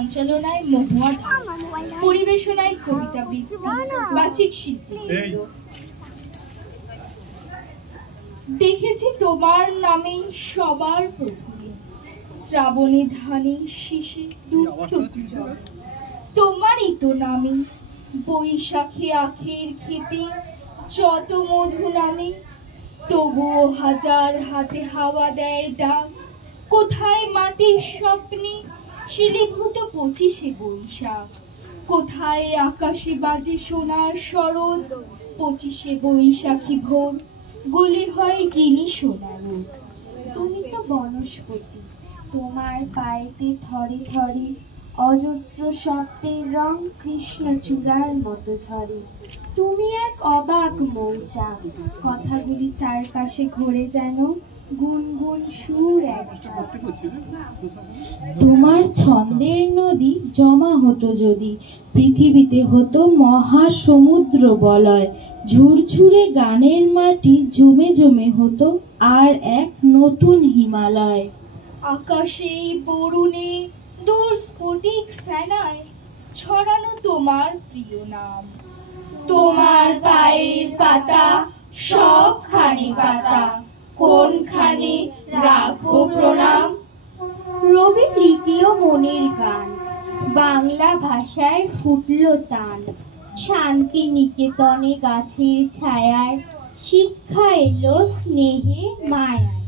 সঞ্চালনায় মহুয়া, পরিবেশনায় কবিতাবৃত্তি, বাচিক শিল্পী। দেখেছি তোমার নামে সবার প্রভুরে, শ্রাবণে ধানে শীষে তোমারই তো নামে, বৈশাখে আখের খেতে যত মধু নামে। তবুও হাজার হাতে হাওয়া দেয় ডাক, কোথায় মাটির স্বপ্নে শিলীভূত 25শে বৈশাখ, কোথায় আকাশে বাজে সোনার শরৎ 25শে বৈশাখী ভোর, গলি হয় গিনি সোনার। তুমি তো বনস্পতি, তোমার পায়েতে থরে থরে অজস্র শব্দের রং কৃষ্ণচূড়ার মতো ঝরে। তুমি এক অবাক মৌচাক, কথাগুলি চারপাশে ঘোরে যেন গুনগুন সুর একটা। তোমার ছন্দের নদী জমা হতো যদি, পৃথিবীতে হতো মহাসমুদ্র বলয়। ঝুরঝুরে গানের মাটি জমে জমে হতো আর এক নতুন হিমালয়। আকাশে বরুণে দূর স্ফটিক ফেনায় ছড়ানো তোমার প্রিয় নাম। তোমার পায়ের পাতা সবখানি পাতা, কোনখানে রাখবো প্রণাম। রবি লিখল মনের গান, বাংলা ভাষায় ফুটল টান। শান্তি নিকেতনে গাছের ছায়ায় শিক্ষা এলো স্নেহে মায়ায়।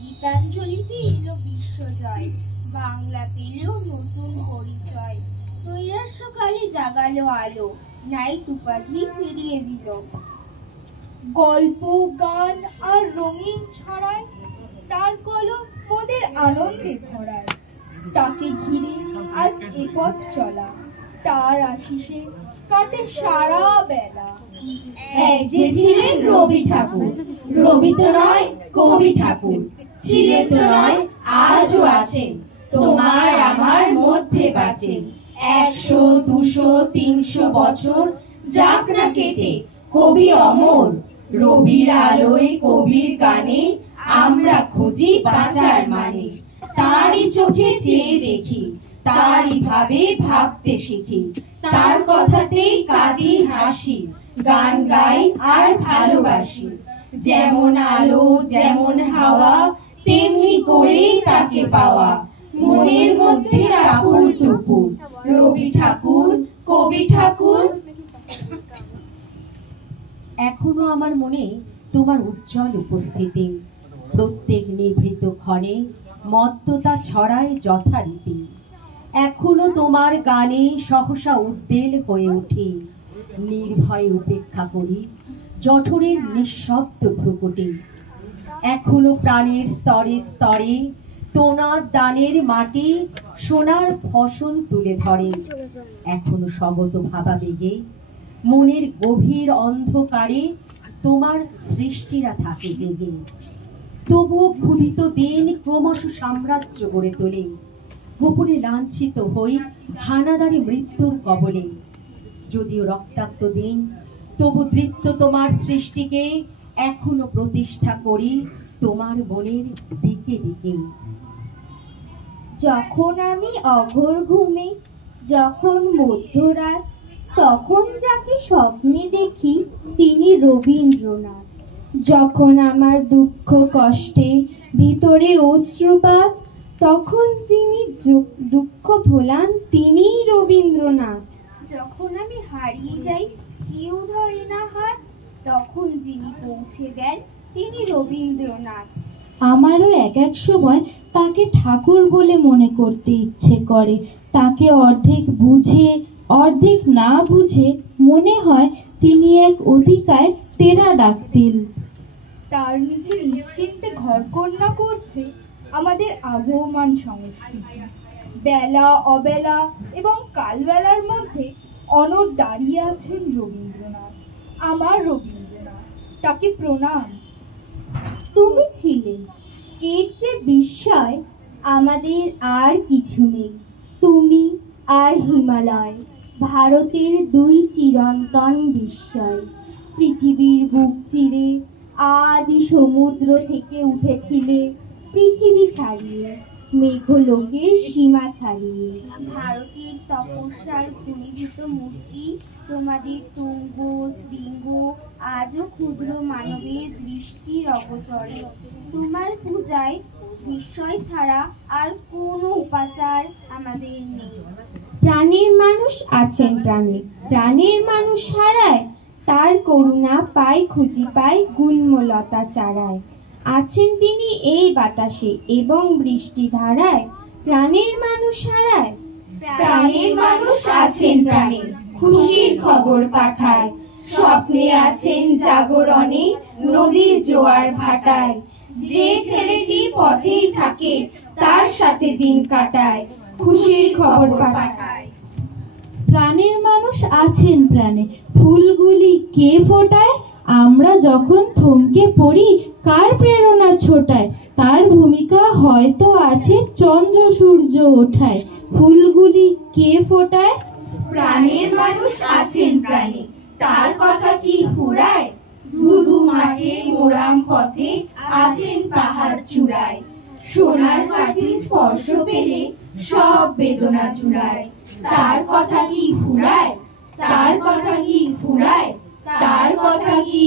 গীতাঞ্জলিতে এলো বিশ্বজয়, বাংলা পেল নতুন পরিচয়। নৈরাশ্যকালে জাগালো আলো, নাইট উপাধি ফিরিয়ে দিল। গল্প গান আর রঙিন ছড়ায় তার কলম মোদের আনন্দে ভরায়। তাকে ঘিরে আজ এ পথ চলা, তার আশিসে কাটে সারা বেলা। এক যে ছিলেন রবি ঠাকুর, রবি তো নয় কবি ঠাকুর, ছিলেন তো নয় আজও আছেন, তোমার আমার মধ্যে বাঁচেন। 100, 200, 300 বছর যাক না কেটে, কবি অমর। রবির আলোয় কবির গানে আমরা খুঁজি বাঁচার মানে। তারই চোখে চেয়ে দেখি, তারই ভাবে ভাবতে শিখি, তার কথাতেই কাঁদি হাসি, গান গাই আর ভালোবাসি। যেমন আলো যেমন হাওয়া, তেমনি করেই তাকে পাওয়া। মনের মধ্যে টাপুর টুপুর, রবি ঠাকুর কবি ঠাকুর। এখনো আমার মনে তোমার উজ্জ্বল উপস্থিতি, প্রত্যেক নিভৃত ক্ষণে মত্ততা ছড়ায় যথারীতি। এখনো তোমার গানে সহসা উদ্বেল হয়ে উঠি, নির্ভয়ে উপেক্ষা করি জঠরের নিঃশব্দ ভ্রুকুটি। এখনো প্রাণের স্তরে স্তরে তোমার দানের মাটি সোনার ফসল তুলে ধরে। এখনো স্বগত ভাবাবেগে মনের গভীর অন্ধকারে তোমার সৃষ্টিরা থাকে জেগে। তবুও ক্ষুধিত দিন ক্রমশ সাম্রাজ্য গড়ে তোলে, গোপনে লাঞ্ছিত হই হানাদারি মৃত্যুর কবলে। যদিও রক্তাক্ত দিন, তবু দৃপ্ত তোমার সৃষ্টিকে এখনো প্রতিষ্ঠা করি তোমার মনের দিকে দিকে। যখন আমি অঘোর ঘুমে, যখন মধ্যরাত, তখন যাকে স্বপ্নে দেখি তিনি রবীন্দ্রনাথ। যখন আমার দুঃখ কষ্টে ভিতরে অশ্রুপাত, তখন যিনি দুঃখ ভোলান তিনিই রবীন্দ্রনাথ। যখন আমি হারিয়ে যাই, কেউ ধরে না হাত, তখন যিনি পৌঁছে দেন তিনি রবীন্দ্রনাথ। আমারও এক এক সময় তাকে ঠাকুর বলে মনে করতে ইচ্ছে করে। তাকে অর্ধেক বুঝে অর্ধেক না বুঝে মনে হয় তিনি এক অধিকায় তেরা ডাকতিল। তার নিচে নিশ্চিন্তে ঘরকন্যা করছে আমাদের আগমন সংস্কৃতি। বেলা অবেলা এবং কালবেলার মধ্যে অনড় দাঁড়িয়ে আছেন রবীন্দ্রনাথ, আমার রবীন্দ্রনাথ। তাকে প্রণাম। তুমি ছিলে, এর যে বিস্ময় আমাদের আর কিছু নেই। তুমি আর হিমালয়, ভারতের দুই চিরন্তন বিস্ময়। পৃথিবীর বুক চিরে আদি সমুদ্র থেকে উঠেছিলে পৃথিবী ছাড়িয়ে, মেঘলোকের সীমা ছাড়িয়ে। ভারতের তপস্যার ঘনীভূত মূর্তি তোমাদের তুঙ্গ শৃঙ্গ আজও ক্ষুদ্র মানবের দৃষ্টির অগোচরে। তোমার পূজায় বিস্ময় ছাড়া আর কোনো উপাচার আমাদের নেই। প্রাণের মানুষ আছেন প্রাণে, প্রাণের মানুষ হারায়, তার করুণা পাই খুঁজি পাই গুল্মলতা চারায়। আছেন তিনি এই বাতাসে এবং বৃষ্টি ধারায়, প্রাণের মানুষ হারায়। প্রাণের মানুষ আছেন প্রাণে, খুশির খবর পাঠায়। স্বপ্নে আছেন জাগরণে, নদীর জোয়ার ভাটায়। যে ছেলেটি পথেই থাকে তার সাথে দিন কাটায়, খুশির খবর পাঠায়। প্রাণের মানুষ আছেন প্রাণে, ফুলগুলি কে ফোটায়? আমরা যখন থমকে পড়ি কার প্রেরণা ছোটায়? তার ভূমিকা হয়তো আছে চন্দ্র সূর্য ওঠায়। ফুলগুলি কে ফোটায়? প্রাণের মানুষ আছেন প্রাণে, তার কথা কি ফুরায়? ধুধু মাটির মোরাম পথে আছেন পাহাড় চূড়ায়। সোনার মাটির স্পর্শ পেলে সব বেদনা চূড়ায়। তার কথা কি ফুরায়? তার কথা কি ফুরায়? তার কথা কি